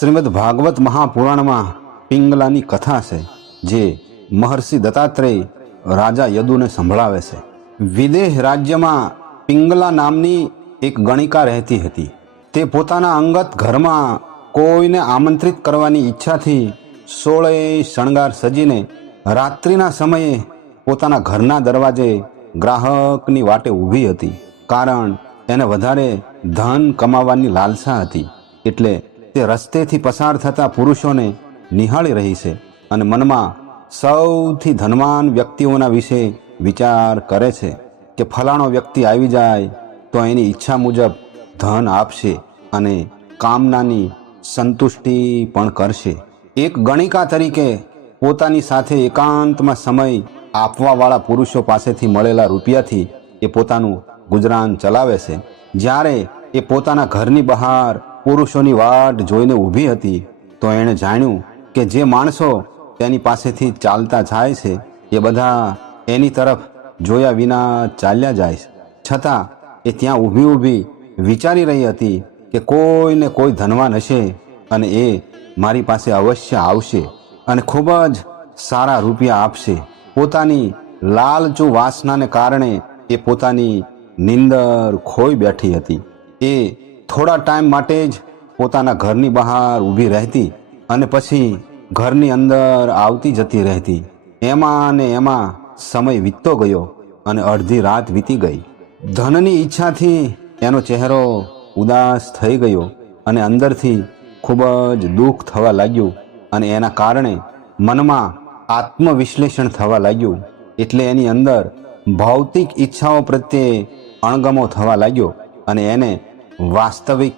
શ્રીમદ ભાગવત મહાપુરાણમાં પિંગલાની કથા છે, જે મહર્ષિ દત્તાત્રેય રાજા યદુને સંભળાવે છે. વિદેહ રાજ્યમાં પિંગલા નામની એક ગણિકા રહેતી હતી. તે પોતાના અંગત ઘરમાં કોઈને આમંત્રિત કરવાની ઈચ્છાથી સોળે શણગાર સજીને રાત્રિના સમયે પોતાના ઘરના દરવાજે ગ્રાહકની વાટે ઊભી હતી. કારણ, એને વધારે ધન કમાવાની લાલસા હતી. એટલે તે રસ્તેથી પસાર થતા પુરુષોને નિહાળી રહી છે અને મનમાં સૌથી ધનવાન વ્યક્તિઓના વિશે વિચાર કરે છે કે ફલાણો વ્યક્તિ આવી જાય તો એની ઈચ્છા મુજબ ધન આપશે અને કામનાની સંતુષ્ટિ પણ કરશે. એક ગણિકા તરીકે પોતાની સાથે એકાંતમાં સમય આપવાવાળા પુરુષો પાસેથી મળેલા રૂપિયાથી એ પોતાનું ગુજરાન ચલાવે છે. જ્યારે એ પોતાના ઘરની બહાર પુરુષોની વાટ જોઈને ઊભી હતી તો એણે જાણ્યું કે જે માણસો તેની પાસેથી ચાલતા જાય છે, એ બધા એની તરફ જોયા વિના ચાલ્યા જાય છે. છતાં એ ત્યાં ઊભી ઊભી વિચારી રહી હતી કે કોઈને કોઈ ધનવાન હશે અને એ મારી પાસે અવશ્ય આવશે અને ખૂબ જ સારા રૂપિયા આપશે. પોતાની લાલચુ વાસનાને કારણે એ પોતાની નિંદર ખોઈ બેઠી હતી. એ થોડા ટાઈમ માટે જ પોતાના ઘરની બહાર ઊભી રહેતી અને પછી ઘરની અંદર આવતી જતી રહેતી. એમાં ને એમાં સમય વીતતો ગયો અને અડધી રાત વીતી ગઈ. ધનની ઈચ્છાથી એનો ચહેરો ઉદાસ થઈ ગયો અને અંદરથી ખૂબ જ દુઃખ થવા લાગ્યું અને એના કારણે મનમાં આત્મવિશ્લેષણ થવા લાગ્યું. એટલે એની અંદર ભૌતિક ઈચ્છાઓ પ્રત્યે અણગમો થવા લાગ્યો અને એને વાસ્તવિક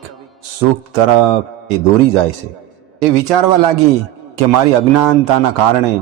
સુખ તરફ એ દોરી જાય છે. એ વિચારવા લાગી કે મારી અજ્ઞાનતાના કારણે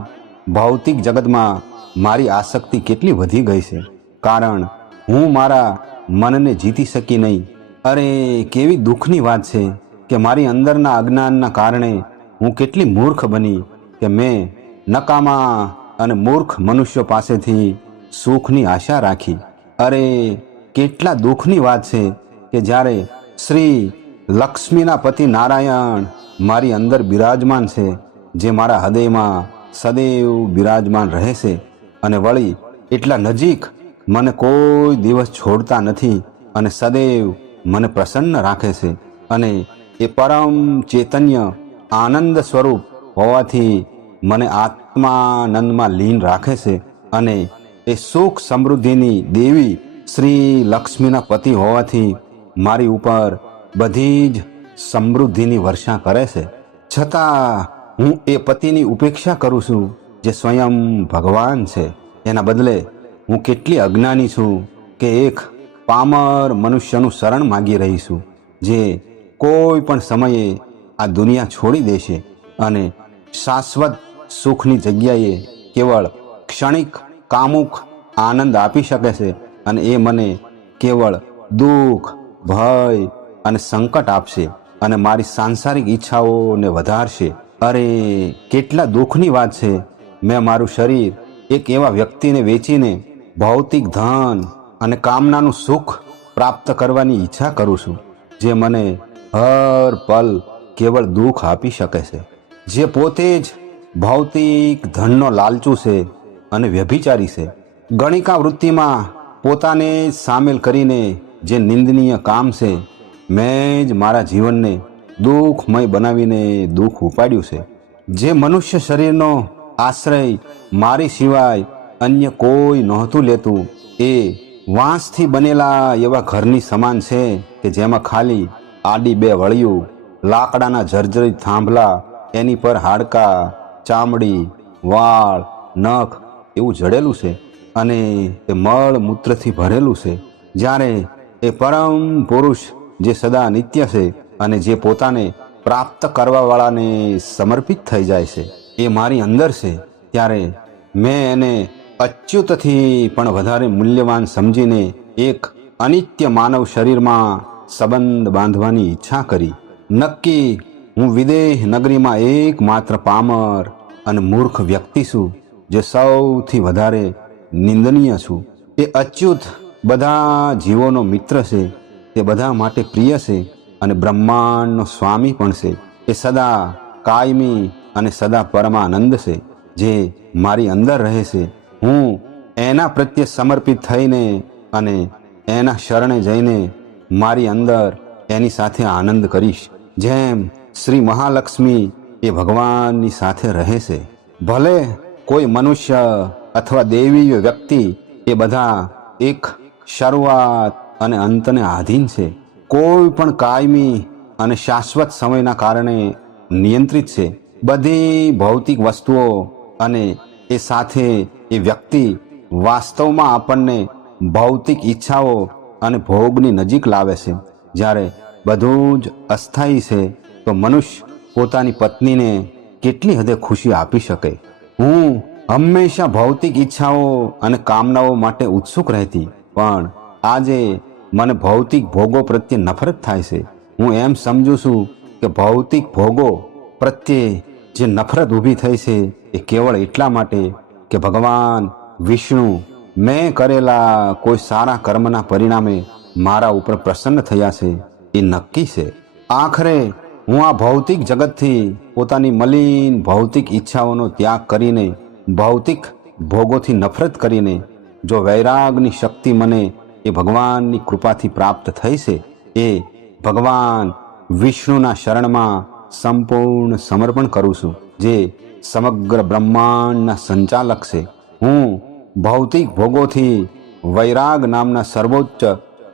ભૌતિક જગતમાં મારી આસક્તિ કેટલી વધી ગઈ છે. કારણ હું મારા મનને જીતી શકી નહીં. અરે, કેવી દુઃખની વાત છે કે મારી અંદરના અજ્ઞાનના કારણે હું કેટલી મૂર્ખ બની કે મેં નકામા અને મૂર્ખ મનુષ્યો પાસેથી સુખની આશા રાખી. અરે, કેટલા દુઃખની વાત છે કે જ્યારે શ્રી લક્ષ્મીના પતિ નારાયણ મારી અંદર બિરાજમાન છે, જે મારા હૃદયમાં સદૈવ બિરાજમાન રહે છે. અને વળી એટલા નજીક મને કોઈ દિવસ છોડતા નથી અને સદૈવ મને પ્રસન્ન રાખે છે. અને એ પરમ ચૈતન્ય આનંદ સ્વરૂપ હોવાથી મને આત્માનંદમાં લીન રાખે છે અને એ સુખ સમૃદ્ધિની દેવી શ્રી લક્ષ્મીના પતિ હોવાથી મારી ઉપર બધી જ સમૃદ્ધિની વર્ષા કરે છે. છતાં હું એ પતિની ઉપેક્ષા કરું છું જે સ્વયં ભગવાન છે. એના બદલે હું કેટલી અજ્ઞાની છું કે એક પામર મનુષ્યનું શરણ માગી રહી છું, જે કોઈ પણ સમયે આ દુનિયા છોડી દેશે અને શાશ્વત સુખની જગ્યાએ કેવળ ક્ષણિક, કામુક આનંદ આપી શકે છે અને એ મને કેવળ દુઃખ ભય અને સંકટ આપશે અને મારી સાંસારિક ઈચ્છાઓને વધારશે. અરે, કેટલા દુઃખની વાત છે. મેં મારું શરીર એક એવા વ્યક્તિને વેચીને ભૌતિક ધન અને કામનાનું સુખ પ્રાપ્ત કરવાની ઈચ્છા કરું છું, જે મને હર પલ કેવળ દુઃખ આપી શકે છે, જે પોતે જ ભૌતિક ધનનો લાલચુ છે અને વ્યભિચારી છે. ગણિકા વૃત્તિમાં પોતાને સામેલ કરીને જે નિંદનીય કામ છે, મેં જ મારા જીવનને દુઃખમય બનાવીને દુઃખ ઉપાડ્યું છે. જે મનુષ્ય શરીરનો આશ્રય મારી સિવાય અન્ય કોઈ નહોતું લેતું, એ વાંસથી બનેલા એવા ઘરની સમાન છે કે જેમાં ખાલી આડી બે વળિયું, લાકડાના જર્જરિત થાંભલા, એની પર હાડકા, ચામડી, વાળ, નખ એવું જડેલું છે અને એ મળ મૂત્રથી ભરેલું છે. જ્યારે એ પરમ પુરુષ જે સદા નિત્ય છે અને જે પોતાને પ્રાપ્ત કરવાવાળાને સમર્પિત થઈ જાય છે, એ મારી અંદર છે, ત્યારે મેં એને અચ્યુતથી પણ વધારે મૂલ્યવાન સમજીને એક અનિત્ય માનવ શરીરમાં સંબંધ બાંધવાની ઈચ્છા કરી. નક્કી હું વિદેહ નગરીમાં એકમાત્ર પામર અને મૂર્ખ વ્યક્તિ છું, જે સૌથી વધારે નિંદનીય છું. એ અચ્યુત બધા જીવોનો મિત્ર છે, તે બધા માટે પ્રિય છે અને બ્રહ્માંડનો સ્વામી પણ છે. એ સદા કાયમી અને સદા પરમાનંદ છે, જે મારી અંદર રહે છે. હું એના પ્રત્યે સમર્પિત થઈને અને એના શરણે જઈને મારી અંદર એની સાથે આનંદ કરીશ. જેમ શ્રી મહાલક્ષ્મી એ ભગવાનની સાથે રહે છે. ભલે કોઈ મનુષ્ય અથવા દેવી વ્યક્તિ એ બધા એક શરૂઆત અને અંતને આધીન છે. કોઈ પણ કાયમી અને શાશ્વત સમયના કારણે નિયંત્રિત છે. બધી ભૌતિક વસ્તુઓ અને એ સાથે એ વ્યક્તિ વાસ્તવમાં આપણને ભૌતિક ઈચ્છાઓ અને ભોગની નજીક લાવે છે. જ્યારે બધું જ અસ્થાયી છે, તો મનુષ્ય પોતાની પત્નીને કેટલી હદે ખુશી આપી શકે? હું હંમેશા ભૌતિક ઈચ્છાઓ અને કામનાઓ માટે ઉત્સુક રહેતી પણ આજે મને ભૌતિક ભોગો પ્રત્યે નફરત થાય છે. હું એમ સમજુ છું કે ભૌતિક ભોગો પ્રત્યે જે નફરત ઊભી થઈ છે એ કેવળ એટલા માટે કે ભગવાન, વિષ્ણુ, મેં કરેલા કોઈ સારા કર્મના પરિણામે મારા ઉપર પ્રસન્ન થયા છે. એ નક્કી છે. આખરે હું આ ભૌતિક જગતથી પોતાની મલિન ભૌતિક ઈચ્છાઓનો ત્યાગ કરીને ભૌતિક ભોગોથી નફરત કરીને જો વૈરાગની શક્તિ મને એ ભગવાનની કૃપાથી પ્રાપ્ત થઈ છે, એ ભગવાન વિષ્ણુના શરણમાં સંપૂર્ણ સમર્પણ કરું છું, જે સમગ્ર બ્રહ્માંડના સંચાલક છે. હું ભૌતિક ભોગોથી વૈરાગ નામના સર્વોચ્ચ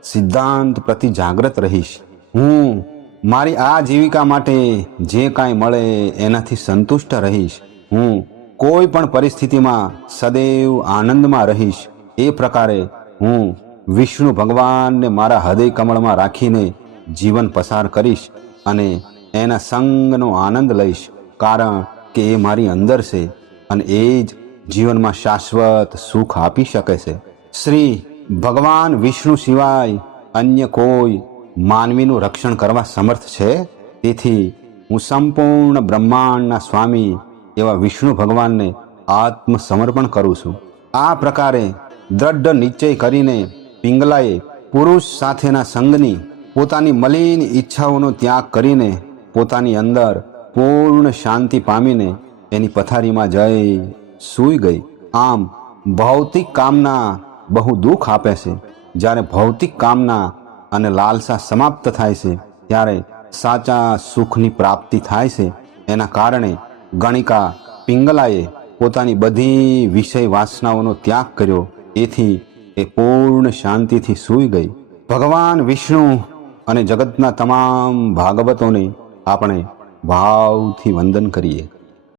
સિદ્ધાંત પ્રતિ જાગૃત રહીશ. હું મારી આ જીવિકા માટે જે કાંઈ મળે એનાથી સંતુષ્ટ રહીશ. હું કોઈ પણ પરિસ્થિતિમાં સદૈવ આનંદમાં રહીશ. એ પ્રકારે હું વિષ્ણુ ભગવાનને મારા હૃદય કમળમાં રાખીને જીવન પસાર કરીશ અને એના સંગનો આનંદ લઈશ. કારણ કે એ મારી અંદર છે અને એ જ જીવનમાં શાશ્વત સુખ આપી શકે છે. શ્રી ભગવાન વિષ્ણુ સિવાય અન્ય કોઈ માનવીનું રક્ષણ કરવા સમર્થ છે? તેથી હું સંપૂર્ણ બ્રહ્માંડના સ્વામી એવા વિષ્ણુ ભગવાનને આત્મસમર્પણ કરું છું. આ પ્રકારે દ્રઢ નિશ્ચય કરીને પિંગલાએ પુરુષ સાથેના સંઘની પોતાની મલિન ઈચ્છાઓનો ત્યાગ કરીને પોતાની અંદર પૂર્ણ શાંતિ પામીને એની પથારીમાં જઈ સૂઈ ગઈ. આમ ભૌતિક કામના બહુ દુઃખ આપે છે. જ્યારે ભૌતિક કામના અને લાલસા સમાપ્ત થાય છે, ત્યારે સાચા સુખની પ્રાપ્તિ થાય છે. એના કારણે ગણિકા પિંગલાએ પોતાની બધી વિષય વાસનાઓનો ત્યાગ કર્યો. એથી એ પૂર્ણ શાંતિથી સૂઈ ગઈ. ભગવાન વિષ્ણુ અને જગતના તમામ ભાગવતોને આપણે ભાવથી વંદન કરીએ.